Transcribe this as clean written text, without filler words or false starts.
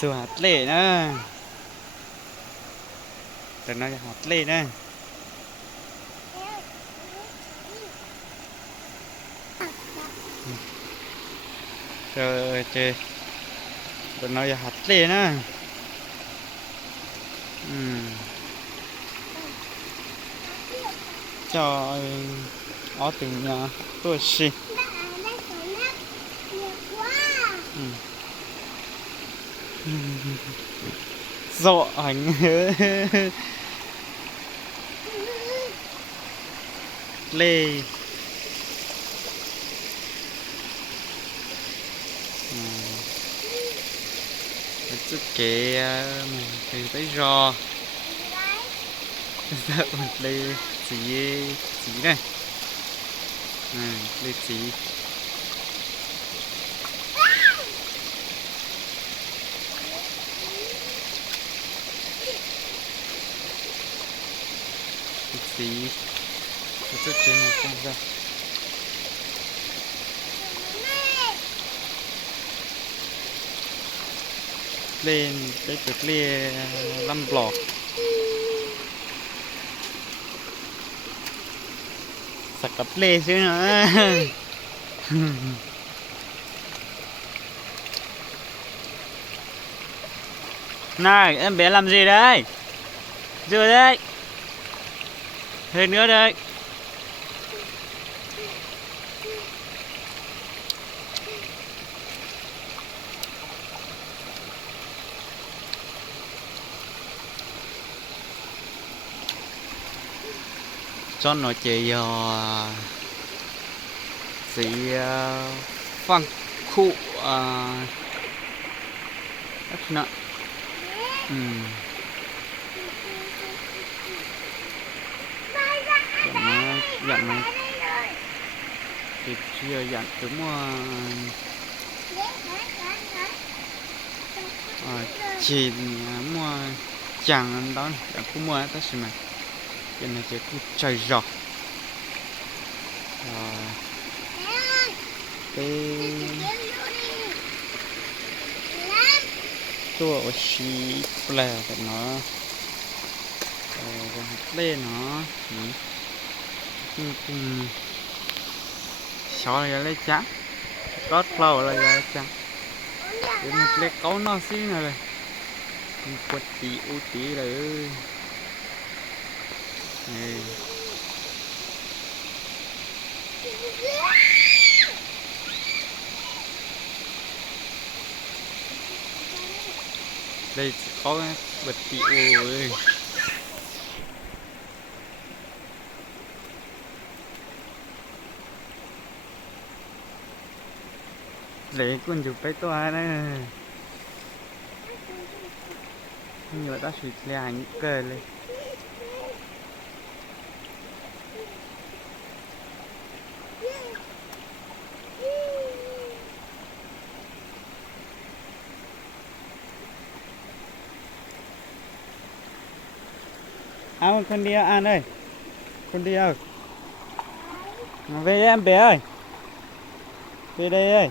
Sửa hạt lệ nữa. Tụi nó hạt lệ nữa. Trời trời. Tụi nó hạt lệ nữa. Trời. Ở từng nhà tôi xí. Dọ ảnh. Lê. Chút kệ từ tới rò. Dạ một lê chỉ này. Lê chỉ. Tí chút trên này không ra lên cái cực lia 5 block sạc cặp lê chứ nữa. Này em bé làm gì đấy, rửa đấy, thêm nữa đây. Cho nó chỉ gì phăng khu nè. Dặn này thì chưa dặn đúng chỉ mua chẳng đó đã cũng mua tất nhiên này cái này chỉ cứ trời giọt cái tua xí là nó lên nó sợ là lấy trắng có lâu là lấy trắng để mình lấy cấu nó xí này này quật tí u tí là ơi đây có bật tí u ơi. Để con chụp cái toa này nhiều ta suy nghĩ ảnh cười lên con đi ăn ơi, con đi ơi, về đây em bé ơi, về đây ơi.